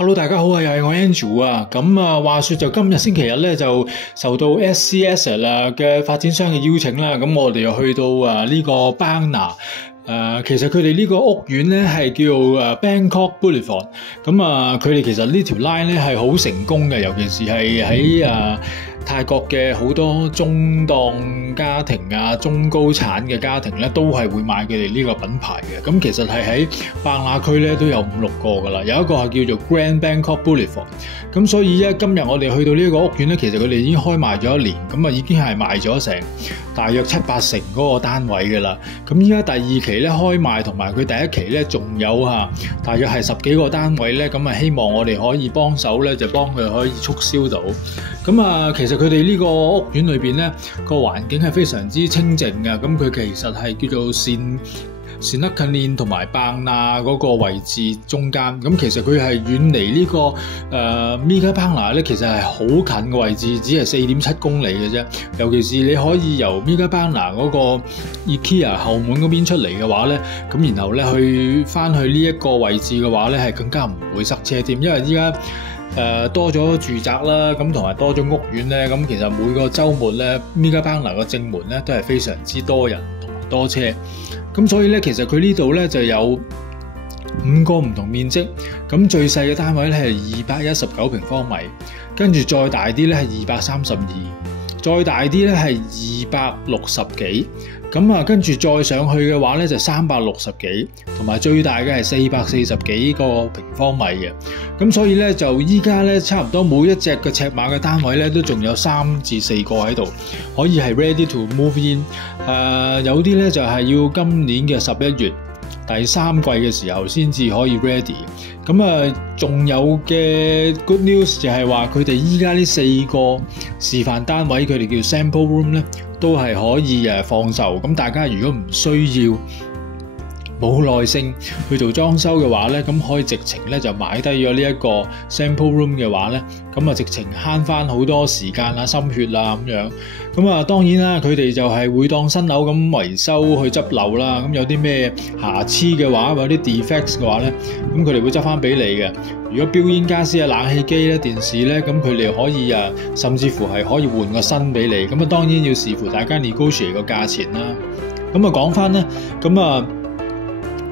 Hello， 大家好啊，又係我 Andrew 啊。咁啊，話說就今日星期日咧，就受到 SCS 嘅發展商嘅邀請啦。咁我哋又去到呢個 Bangna。其實佢哋呢個屋苑咧係叫Bangkok Boulevard。咁啊，佢哋其實呢條 line 咧係好成功嘅，尤其是係喺泰國嘅好多中檔家庭啊、中高產嘅家庭咧，都係會買佢哋呢個品牌嘅。咁其實係喺伯雅區咧都有5-6個噶啦，有一個係叫做 Grand Bangkok Boulevard。咁所以咧，今日我哋去到呢個屋苑咧，其實佢哋已經開賣咗1年，咁啊已經係賣咗成大約7-8成嗰個單位噶啦。咁依家第二期咧開賣，同埋佢第一期咧仲有大約係10幾個單位咧，咁啊希望我哋可以幫手咧，就幫佢可以促銷到。咁啊，其實佢哋呢個屋苑裏邊咧個環境係非常之清靜嘅。咁佢其實係叫做善克練同埋伯雅嗰個位置中間。咁其實佢係遠離呢個Mega Bangna咧，其實係好近嘅位置，只係4.7公里嘅啫。尤其是你可以由Mega Bangna嗰個 IKEA 後門嗰邊出嚟嘅話咧，咁然後咧翻去呢一個位置嘅話咧，係更加唔會塞車添，因為依家多咗住宅啦，咁同埋多咗屋苑咧，咁其實每個週末咧Mega Bangna個正門咧都係非常之多人同埋多車，咁所以咧其實佢呢度咧就有5個唔同面積，咁最細嘅單位咧係219平方米，跟住再大啲咧係232，再大啲咧係260幾。咁啊，跟住再上去嘅話咧就360幾，同埋最大嘅係440幾個平方米嘅。咁所以咧就依家咧差唔多每一隻嘅尺碼嘅單位咧都仲有3至4個喺度，可以係 ready to move in。有啲咧就係要今年嘅11月第3季嘅時候先至可以 ready。咁啊，仲有嘅 good news 就係話佢哋依家呢4個示範單位，佢哋叫 sample room 咧，都係可以放售。咁大家如果唔需要冇耐性去做裝修嘅話咧，咁可以直情咧就買低咗呢一個 sample room 嘅話咧，咁啊直情慳翻好多時間啊、心血啦咁樣。咁啊當然啦，佢哋就係會當新樓咁維修去執漏啦。咁有啲咩瑕疵嘅話，或者啲 defects 嘅話咧，咁佢哋會執翻俾你嘅。如果標煙家私啊、冷氣機咧、電視咧，咁佢哋可以甚至乎係可以換個新俾你。咁啊當然要視乎大家 negotiate 個價錢啦。咁啊講翻咧，咁啊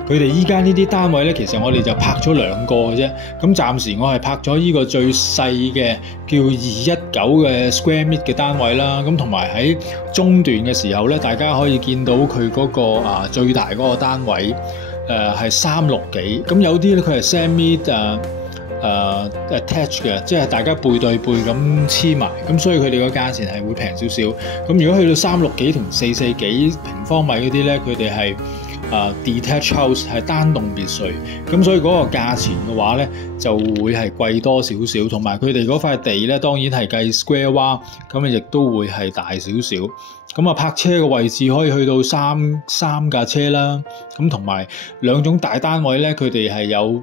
佢哋依家呢啲單位咧，其實我哋就拍咗2個嘅啫。咁暫時我係拍咗呢個最細嘅叫219嘅 square meter 嘅單位啦。咁同埋喺中段嘅時候咧，大家可以見到佢嗰個最大嗰個單位係360幾。咁有啲咧佢係 semi attach 嘅，即係大家背對背咁黐埋。咁所以佢哋個價錢係會平少少。咁如果去到360幾同440幾平方米嗰啲咧，佢哋係detached house 係單棟別墅，咁所以嗰個價錢嘅話咧就會係貴多少少，同埋佢哋嗰塊地咧當然係計 square 蛙，咁啊亦都會係大少少。咁啊泊車嘅位置可以去到三架車啦，咁同埋2種大單位咧，佢哋係有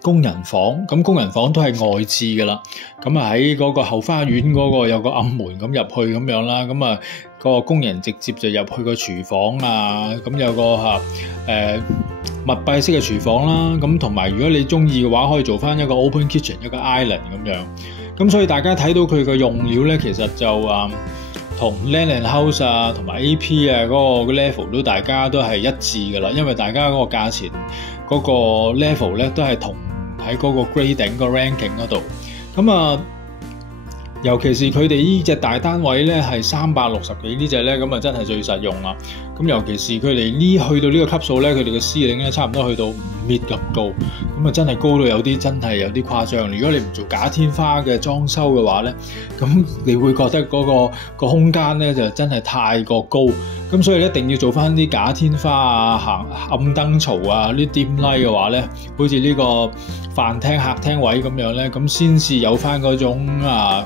工人房，咁工人房都係外置噶啦，咁啊喺嗰個後花園嗰個有個暗門咁入去咁樣啦，咁啊個工人直接就入去個廚房啊，咁有個密閉式嘅廚房啦，咁同埋如果你中意嘅話，可以做翻一個 open kitchen 一個 island 咁樣，咁所以大家睇到佢嘅用料咧，其實就同 Land and House 啊，同埋 AP 啊嗰個 level 都大家都係一致噶啦，因為大家嗰個價錢嗰個 level 咧都係同喺嗰個 grading 個 ranking 嗰度，咁啊，尤其是佢哋呢隻大單位咧係360幾呢隻咧，咁啊真係最實用啦。咁尤其是佢哋去到呢個級數咧，佢哋嘅 ceiling 咧差唔多去到5米咁高，咁啊真係高到有啲真係有啲誇張。如果你唔做假天花嘅裝修嘅話咧，咁你會覺得嗰個空間咧就真係太過高。咁所以一定要做翻啲假天花啊、暗燈槽啊、呢啲 dim light 嘅話咧，好似呢個飯廳客廳位咁樣咧，咁先至有翻嗰種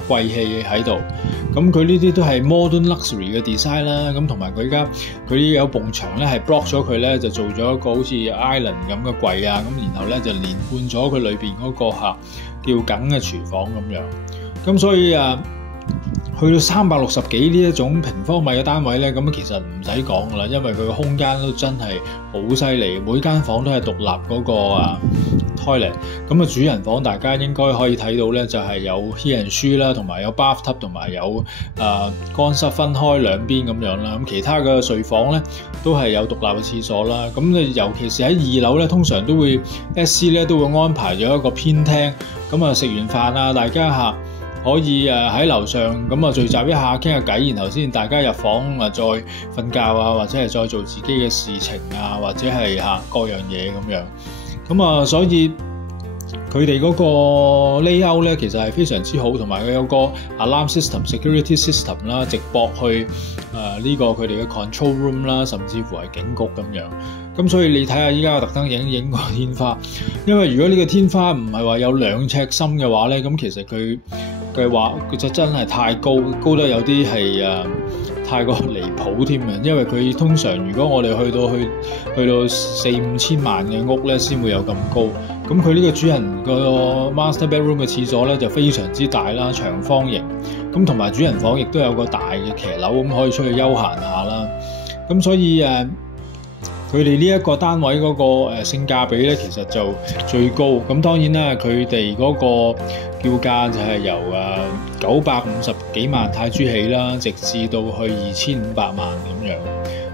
貴氣喺度。咁佢呢啲都係 modern luxury 嘅 design 啦。咁同埋佢而家佢呢有埲牆咧係 block 咗佢咧，就做咗一個好似 island 咁嘅櫃啊。咁然後咧就連貫咗佢裏邊嗰個叫梗嘅廚房咁樣。咁所以去到360幾呢一種平方米嘅單位咧，咁其實唔使講噶啦，因為佢個空間都真係好犀利，每間房都係獨立嗰個 toilet。咁啊主人房大家應該可以睇到咧，就係有 he and she 啦，同埋有 bathtub 同埋有乾濕分開兩邊咁樣啦。咁其他嘅睡房咧都係有獨立嘅廁所啦。咁你尤其是喺2樓咧，通常都會 SC 咧都會安排咗一個偏廳。咁啊食完飯啊，大家可以喺樓上咁聚集一下傾下偈，然後先大家入房再瞓覺啊，或者係再做自己嘅事情啊，或者係各樣嘢咁樣。咁所以佢哋嗰個 layout 咧其實係非常之好，同埋佢有個 alarm system、security system 啦，直駁去呢個佢哋嘅 control room 啦，甚至乎係警局咁樣。咁所以你睇下依家我特登影個天花，因為如果呢個天花唔係話有2尺深嘅話咧，咁其實佢嘅話佢就真係太高得有啲係太過離譜添嘅。因為佢通常如果我哋去到4-5千萬嘅屋咧，先會有咁高。咁佢呢個主人個 master bedroom 嘅廁所咧就非常之大啦，長方形。咁同埋主人房亦都有個大嘅騎樓，咁可以出去休閒下啦。咁所以佢哋呢一個單位嗰個性價比咧，其實就最高。咁當然啦，佢哋嗰個叫價就係由950幾萬泰銖起啦，直至到去2500萬咁樣。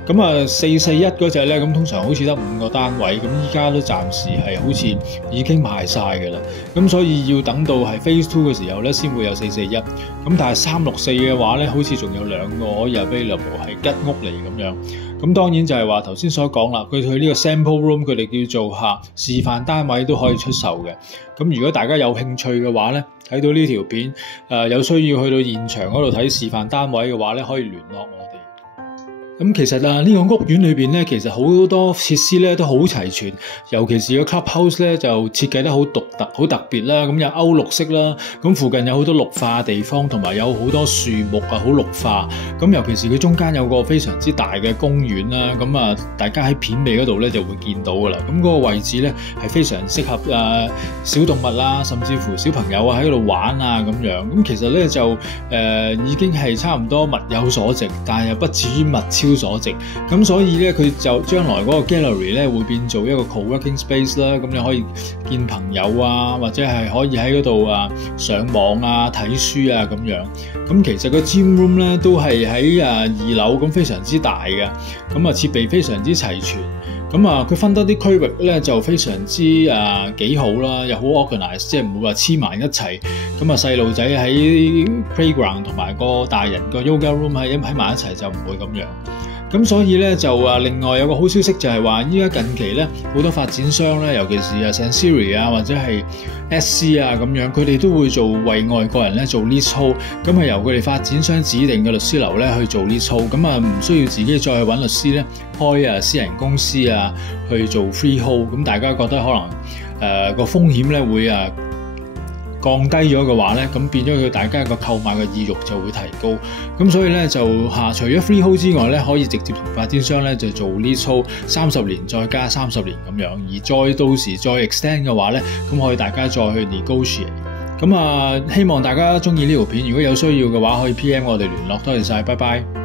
咁441嗰隻咧，咁通常好似得5個單位，咁依家都暫時係好似已經賣晒㗎啦。咁所以要等到係 Phase 2嘅時候咧，先會有441。咁但係364嘅話咧，好似仲有2個可以 available 係吉屋嚟咁樣。咁當然就係話頭先所講啦，佢去呢個 sample room 佢哋叫做示範單位都可以出售嘅。咁如果大家有興趣嘅話咧，睇到呢條片有需要去到現場嗰度睇示範單位嘅話咧，可以聯絡我哋。咁其實呢個屋苑裏邊咧，其實好多設施咧都好齊全，尤其是個 clubhouse 咧就設計得好獨特、好特別啦。咁有歐陸式啦，咁附近有好多綠化地方，同埋有好多樹木好綠化。咁尤其是佢中間有個非常之大嘅公園啦，咁大家喺片尾嗰度咧就會見到噶啦。咁嗰個位置咧係非常適合小動物啦，甚至乎小朋友喺嗰度玩啊咁樣。咁其實咧就已經係差唔多物有所值，但係又不至於物超所值。咁所以咧佢就將來嗰個 gallery 咧會變做一個 co-working space 啦。咁你可以見朋友啊，或者係可以喺嗰度上網啊、睇書啊咁樣。咁其實個 gym room 咧都係喺2樓，咁非常之大嘅。咁設備非常之齊全。咁佢分得啲區域咧就非常之幾好啦，又好 organize， 即係唔會話黐埋一齊。咁細路仔喺 playground 同埋個大人個 yoga room 喺埋一齊就唔會咁樣。咁所以咧就另外有個好消息就係話，依家近期咧好多發展商咧，尤其是Sansiri 或者係 SC 咁樣，佢哋都會為外國人咧做 leasehold，咁由佢哋發展商指定嘅律師樓咧去做 leasehold，咁唔需要自己再去揾律師咧開私人公司去做 freehold，咁大家覺得可能個風險咧會降低咗嘅話咧，咁變咗佢大家個購買嘅意欲就會提高。咁所以咧就除咗 freehold 之外咧，可以直接同發展商咧就做 leasehold 30年再加30年咁樣，而再到時再 extend 嘅話咧，咁可以大家再去 negotiate。咁希望大家中意呢條片，如果有需要嘅話可以 PM 我哋聯絡。多謝晒，拜拜。